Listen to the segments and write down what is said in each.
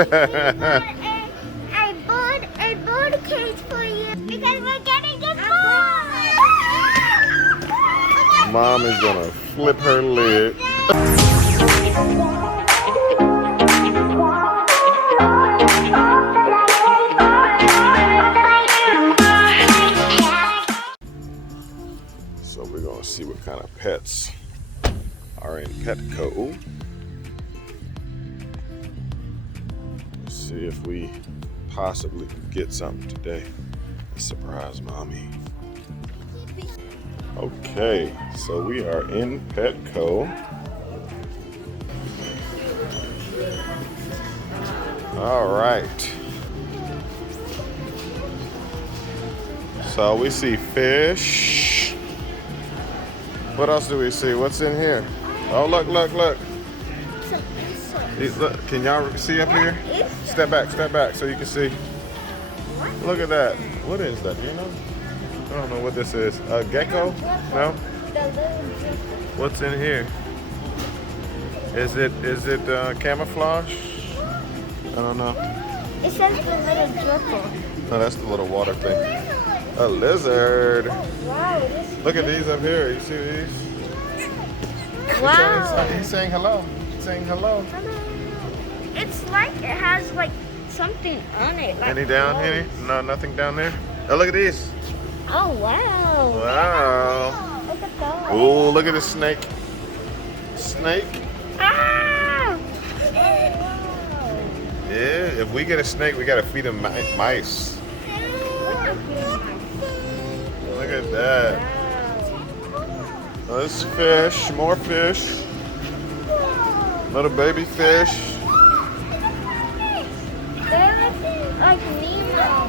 I bought a cage for you because we're getting it more. Mom is gonna flip her lid. So we're gonna see what kind of pets are in Petco. Let's see if we possibly can get something today. Surprise mommy. Okay, so we are in Petco. All right. So we see fish. What else do we see? What's in here? Oh, look. Look, can y'all see up here? Step back so you can see. Look at that. What is that? Do you know? I don't know what this is. A gecko? No? What's in here? Is it camouflage? I don't know. It says the little dripper. No, that's the little water thing. A lizard. Wow. Look at these up here. You see these? Wow. He's saying hello. He's saying hello. It's like it has like something on it. Like Any down here? No, nothing down there. Oh, look at these. Oh wow. Wow. Look at those. Oh, look at the snake. Snake. Ah! Yeah, if we get a snake, we gotta feed him mice. Look at that. There's fish, more fish. Little baby fish. Like Nemo.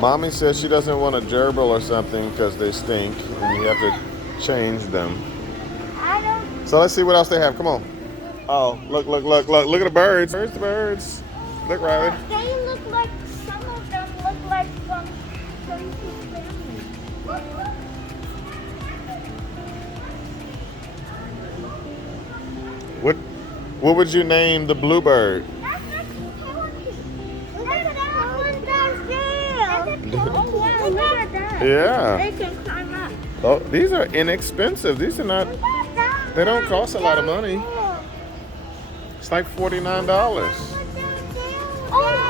Mommy says she doesn't want a gerbil or something because they stink and you have to change them. So let's see what else they have. Come on. Oh, look. Look at the birds. Where's the birds? Look, Riley. They look like, some of them look like from his family. What would you name the bluebird? Yeah. They can climb up. Oh, these are inexpensive. These are not, they don't cost a lot of money. It's like $49.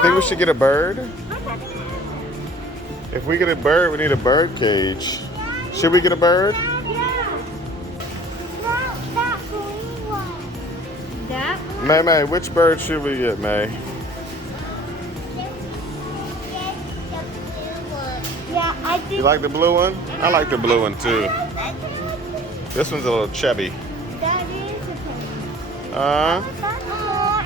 Think we should get a bird? If we get a bird, we need a bird cage. Should we get a bird? That green one. That one? May, which bird should we get, May? Yeah, I think. You like the blue one? I like the blue one too. This one's a little chubby. That is a penguin. Uh,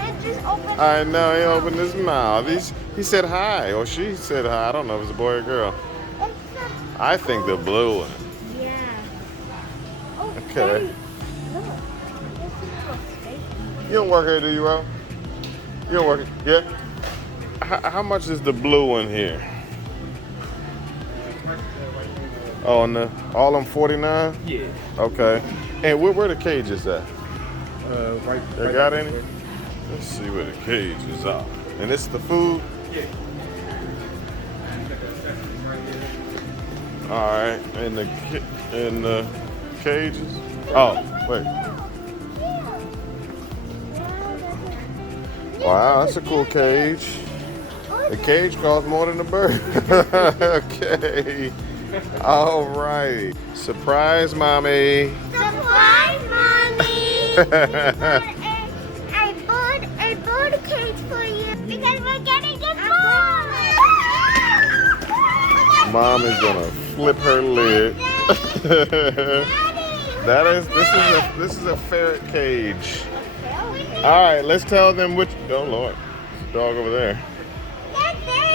It just opened. I know, he opened his mouth. He said hi, or she said hi. I don't know if it's a boy or girl. I think the blue one. Yeah. Oh, Okay. Look. This is a space. You don't work here, do you, Ro? You don't work here? Yeah? How much is the blue one here? Oh, and all them 49? Yeah. Okay. And where the cages at? Right. They got any? Let's see where the cages are. And this is the food? Yeah. All right. And the cages? Oh, wait. Wow, that's a cool cage. The cage costs more than the bird. Okay. All right. Surprise, mommy. Surprise, mommy! I bought a cage for you because we're getting it more. Mom is gonna flip her lid. This is a ferret cage. All right, let's tell them which. Oh Lord, dog over there.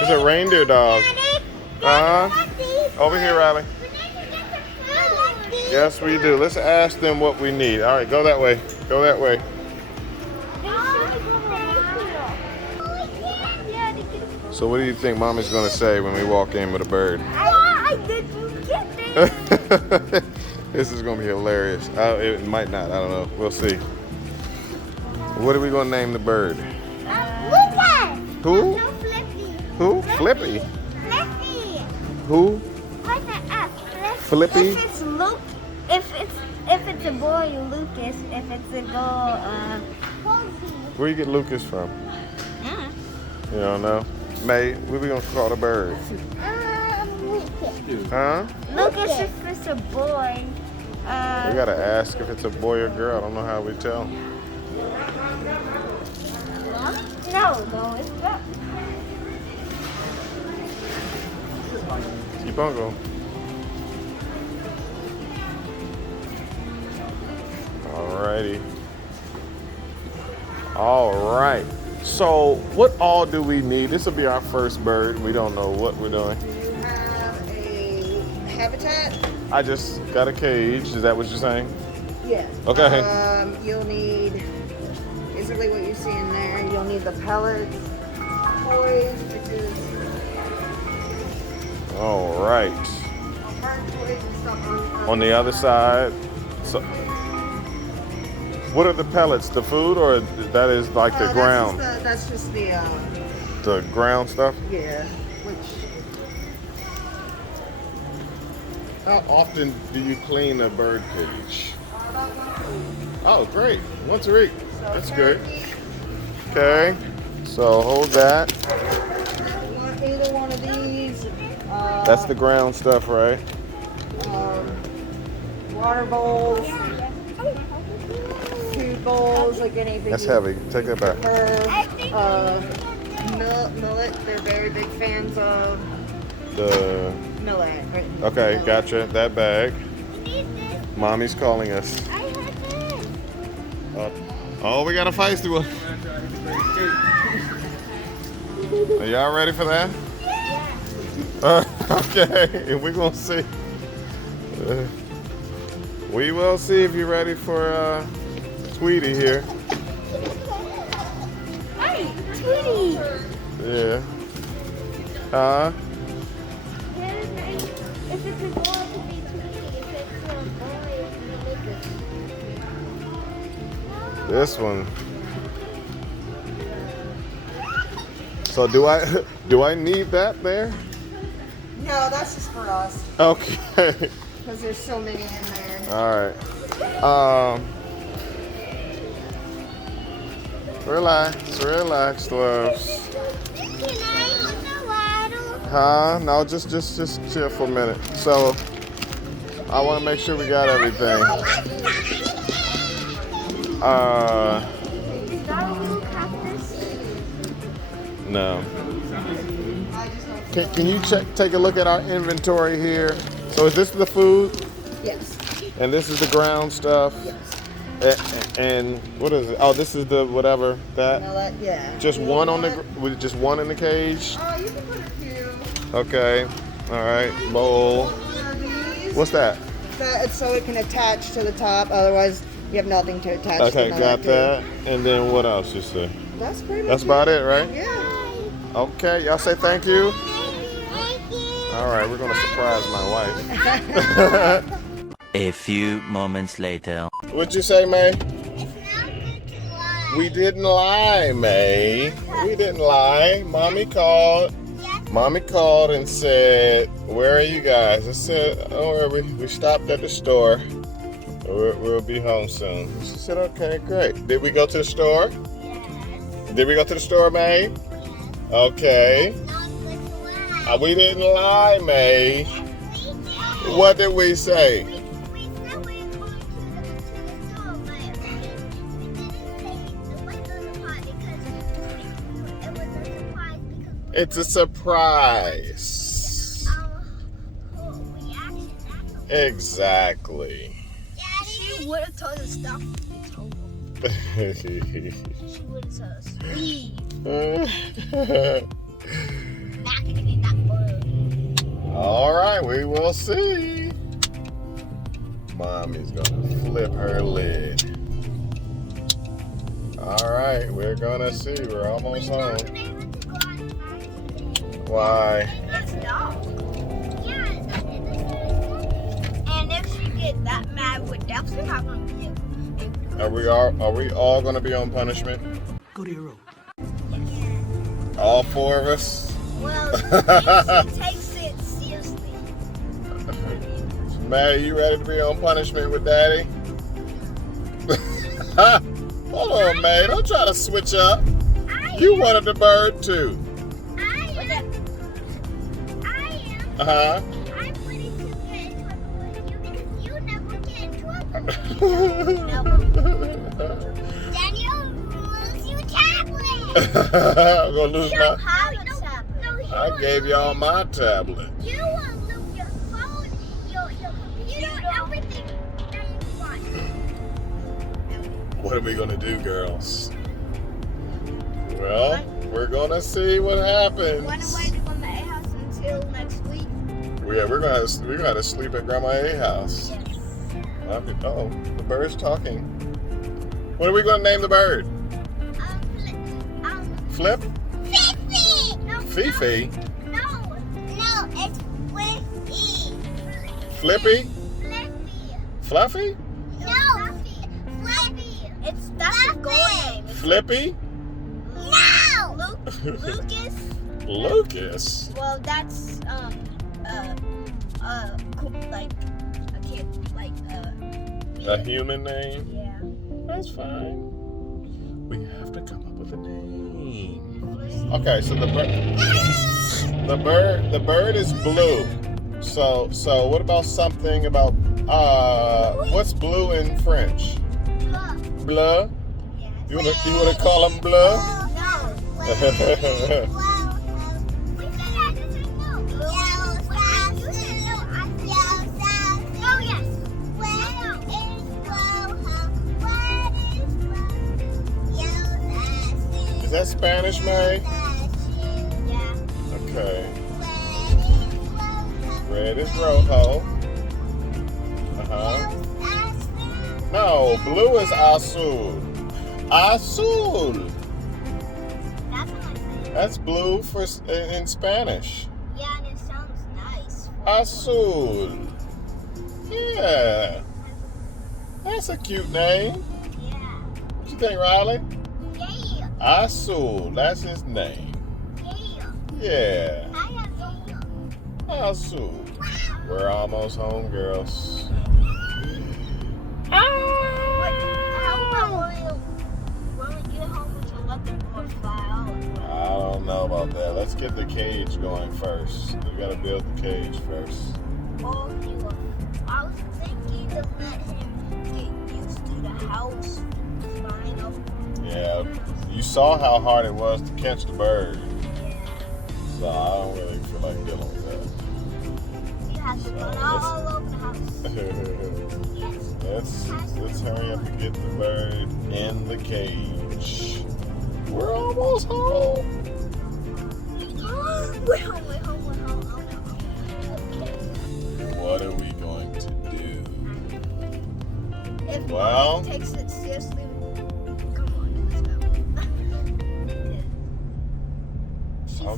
It's a reindeer dog. Over here, Riley. Yes, we do. Let's ask them what we need. All right, go that way. Go that way. So what do you think Mommy's gonna say when we walk in with a bird? I didn't get this. This is gonna be hilarious. It might not. I don't know. We'll see. What are we gonna name the bird? I Who? No, Flippy. Who? Flippy. Flippy. Who? What's the F? Flippy? If it's Luke, if it's a boy, Lucas. If it's a girl, Posey. Where you get Lucas from? Yeah. You don't know? May, what we gonna call the bird? Lucas. Huh? Lucas if it's a boy. We gotta ask if it's a boy or girl. I don't know how we tell. No, it's not. Keep on going. Alrighty. Alright. So, what all do we need? This will be our first bird. We don't know what we're doing. Do you have a habitat? I just got a cage. Is that what you're saying? Yeah. Okay. You'll need basically what you see in there. You'll need the pellets, toys, which is Alright. hard toys and stuff On the other side. So, what are the pellets? The food, or that is like the ground? That's just the The ground stuff? yeah. Which How often do you clean a bird cage? about 1 week. Oh, great. Once a week. So That's good. turkey, Okay. So hold that. you want either one of these. That's the ground stuff, right? Water bowls, food bowls, like anything. That's heavy. Take that back. Millet, they're very big fans of The millet. Right? Okay, Millet. gotcha. That bag. Need this. Mommy's calling us. I have this. Oh, we got a feisty one. Are y'all ready for that? Okay, we're gonna see. We will see if you're ready for Tweety here. Hey, Tweety. Yeah. If it's a boy, it could be Tweety. If it's a boy, it could be Lucas. This one. So do I need that there? No, that's just for us Okay. because there's so many in there. All right. Relax, loves. Can I use the waddle? Huh? No, just chill for a minute. So I want to make sure we got everything. Is that a little cactus? No. Can you take a look at our inventory here? So is this the food? Yes. And this is the ground stuff? And what is it? Oh, this is the whatever that. Millet, yeah. Just one on the with just one in the cage. Oh, you can put a few. Okay. All right. Bowl. One of these. What's that? It's so it can attach to the top. Otherwise, you have nothing to attach to. Okay, the got millet that. And then what else you say? to. That's pretty much That's about it, right? Yeah. Okay. Y'all say thank you. Thank you. All right. We're gonna surprise my wife. A few moments later. What'd you say, May? It's not good to lie. We didn't lie, May. We didn't lie. Mommy called. Mommy called and said, "Where are you guys?" I said, "Oh, we stopped at the store. We'll be home soon." She said, "Okay, great." Did we go to the store? Yes. Did we go to the store, May? Okay. Not good to lie. We didn't lie, May. Yes, we did. What did we say? We said we were going to the store, but we didn't say it was a surprise because it was a surprise because we It's a surprise. our reaction. Exactly. Daddy. She would have told us stuff. She would have told us leave. Not gonna get that word. All right, we will see. Mommy's gonna flip her lid. All right, we're gonna see. We're almost home. Why? It's dark. Yeah, and if she gets that mad, we're definitely not gonna be able to. Are we all gonna be on punishment? Go to your room. All four of us. Well, she takes it seriously. May, you ready to be on punishment with Daddy? Hold on, May. Don't try to switch up. You wanted the bird too. I am. Uh-huh. I'm ready to get in trouble with you because you never get in trouble. Daniel, lose your tablet. I'm gonna lose my. I gave y'all my tablet. You will lose your phone, your computer, everything that you want. What are we gonna do, girls? Well, we're gonna see what happens. Run away to Grandma A house until next week. Yeah, we're gonna have to sleep at Grandma A house. Yes. Oh, the bird's talking. What are we gonna name the bird? Flip? Fifi. No, Fifi? No, it's Flippy. Flippy? Flippy. Fluffy? No, Flippy. That's a girl name. Flippy? No. Lucas. Lucas? Well, that's like a kid, like A human name? yeah. That's fine. We have to come up with a name. Okay, so the bird is blue. So what about something about what's blue in French? Bleu? Yes. You wanna call him bleu? No. Is that Spanish, May? Yeah. Okay. Red is rojo. Uh-huh. No, blue is azul. Azul. That's what I said. That's blue in Spanish. Yeah, and it sounds nice. Azul. Yeah. That's a cute name. Yeah. What you think, Riley? Yeah. Azul. That's his name. Yeah. Yeah. I have yeah. Azul. We're almost home, girls. How about when we get home, we can let them go fly out? I don't know about that. Let's get the cage going first. We gotta build the cage first. Oh, I was thinking to let him get used to the house flying over. Yeah, you saw how hard it was to catch the bird. Yeah. So I don't really feel like dealing with You have to run all over the house. that. Yes. Let's hurry up and get the bird in the cage. We're almost home. We're home. Okay. What are we going to do? If Well- Mom takes it seriously, come on, let's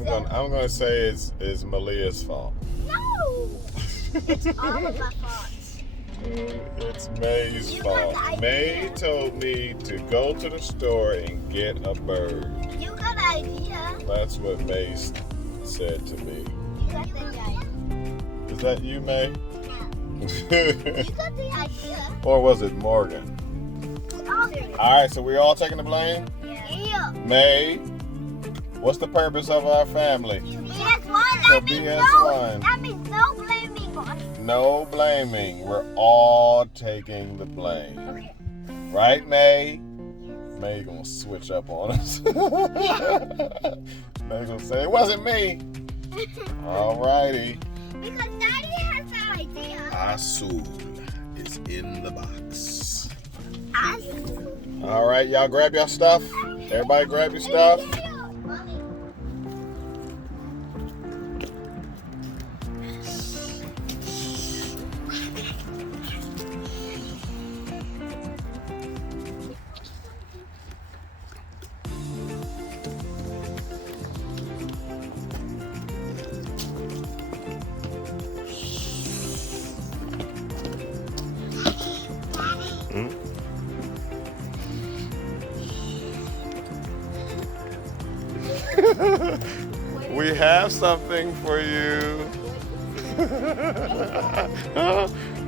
go. I'm gonna say it's Malia's fault. No! It's all of my faults. It's May's You got fault. the idea. May told me to go to the store and get a bird. You got the idea. That's what May said to me. You got the idea. Is that you, May? You got the idea. Or was it Morgan? All right, so we all taking the blame? Yeah. May, what's the purpose of our family? BS1. So BS1. That means no blaming, boss. No blaming. We're all taking the blame. Okay. Right, May? May gonna switch up on us. May gonna say, it wasn't me. All righty. Because Daddy has the idea. Azul is in the box. Azul. All right, y'all grab your stuff. Everybody grab your stuff. We have something for you.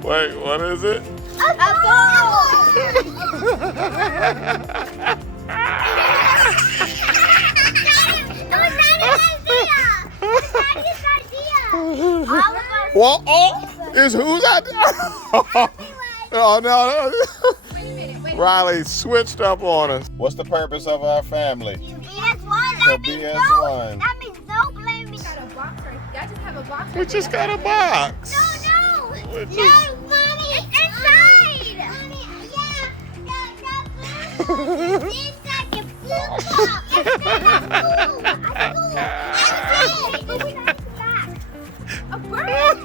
Wait, what is it? A ball! Well, is whose idea? Oh no. Wait a minute, wait. Riley switched up on us. What's the purpose of our family? To be as one. That means no blaming. We got a box right. Y'all just have a box We right just there. got a box. No. Which No, is- Mommy, it's inside. Mommy, the blue is inside the blue ball. It's A bird.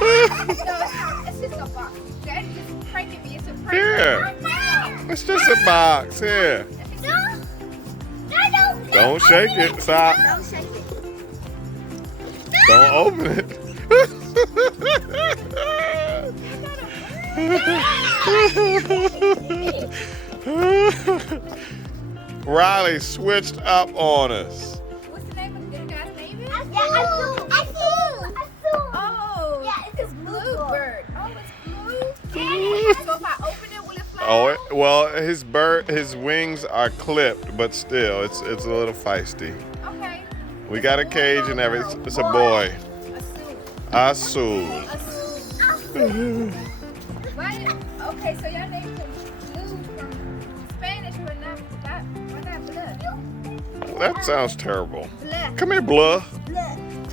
It's just a box. Daddy just pranking me. It's a prank. Here. It's just a box. Here. Don't shake it. Stop. Don't shake it. Don't open it. Riley switched up on us. What's the name of this guy's name? Is? Azul. Oh, Yeah, it's a blue bird. Oh, it's blue. So if I open it, will it fly? Oh, out? well, his wings are clipped, but still, it's a little feisty. Okay. We got a cage and everything. It's a boy. Azul. Azul. Why? Okay, so y'all named him Blue from Spanish, but not why not Blue? That sounds terrible. Blue. Come here, Blah.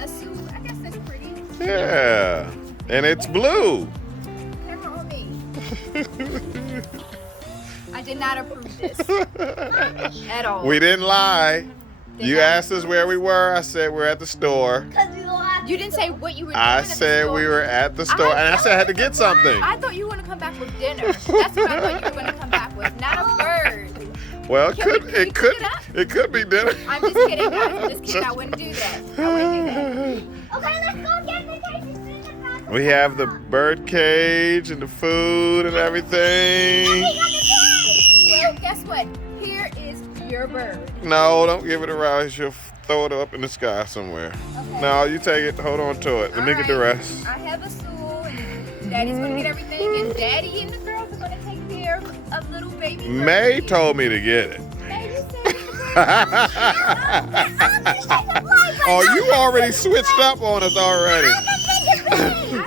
Azul. I guess that's pretty. Yeah. And it's blue. Camera on me. I did not approve this at all. We didn't lie. You asked us where we were. I said we're at the store. You didn't say what you were doing. I at the said store. we were at the store, and I said I had to get something. I thought you were gonna come back with dinner. That's what I thought you were gonna come back with, not a bird. Well, Can we cook it could be dinner. I'm just kidding, guys. I'm just kidding. I wouldn't do that. I wouldn't do that. Okay, let's go get the cage. We have the bird cage and the food and everything. Well, guess what? Here is your bird. No, don't give it a Riley. She'll throw it up in the sky somewhere. Okay. No, you take it. Hold on to it. Let me get the Alright. rest. I have Azul, and Daddy's gonna get everything, and Daddy and the girls are gonna take care of little baby. May birdie. told me to get it. May just said it's Oh, you already switched up on us already. I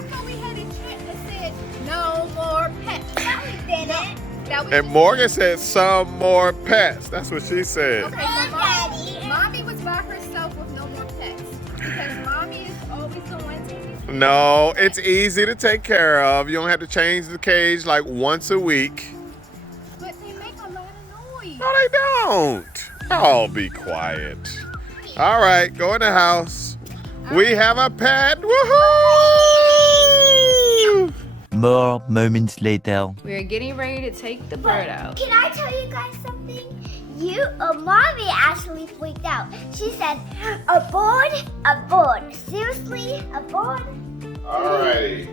thought we had a chant that said no more pets. That we And Morgan said some more pets. That's what she said. Okay, so mommy was by herself with no more pets because mommy is always the one taking. No, it's easy to take care of. You don't have to change the cage like once a week. But they make a lot of noise. No, they don't. Oh, be quiet. All right, go in the house. We have a pet. Woohoo! More moments later. We're getting ready to take the bird out. Can I tell you guys something? Mommy actually freaked out. She said, aboard. Seriously, aboard? All righty.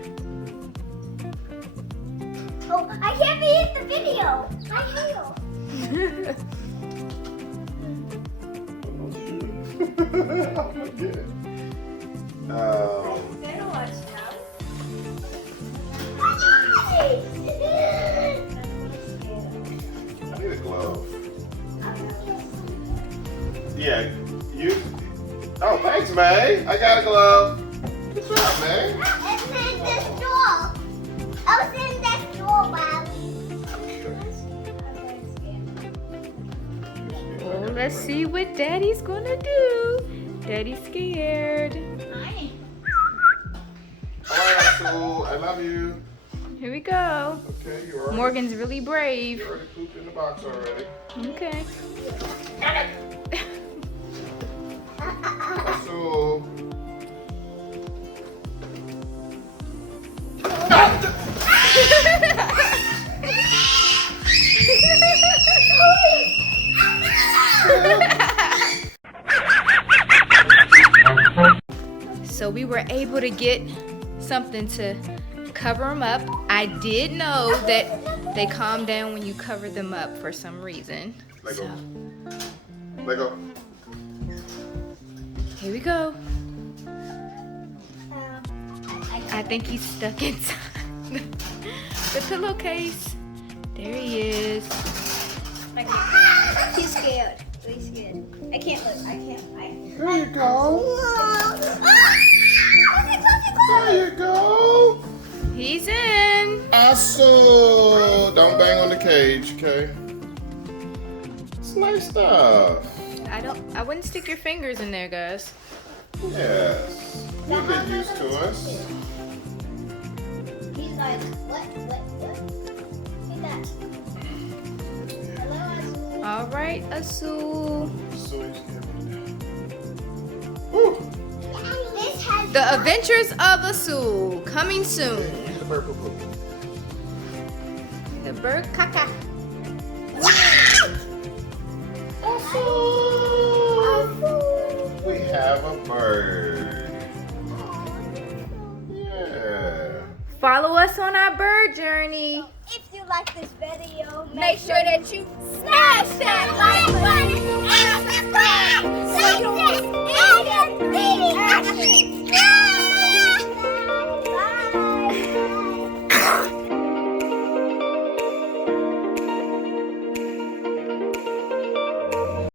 Oh, I can't be in the video. I feel. Get it. I need a glove. Yeah, you. Oh, thanks, May. I got a glove. Good job, May. It's in this drawer. I was in this drawer, Mommy. Well, let's see what Daddy's gonna do. Daddy's scared. All right, Azul. I love you. Here we go. Okay, you already. Morgan's really brave. You already pooped in the box already. Okay. Azul. So we were able to get something to cover them up. I did know that they calm down when you cover them up for some reason. Let go. So, Let go. here we go. I think he's stuck inside the pillowcase. There he is. He's scared. He's scared. I can't look. I can't. There you go. There you go. He's in. Azul. Don't bang on the cage, okay? It's nice stuff. I wouldn't stick your fingers in there, guys. Yes. You get used to us. He's like, what? Look at that. Hello, Azul. All right, Azul. Woo. This has The Adventures of Azul coming soon. The bird poo-poo. The bird caca. We have a bird. Yeah. Follow us on our bird journey. If you like this video, Make sure that you smash that like button and subscribe so you don't miss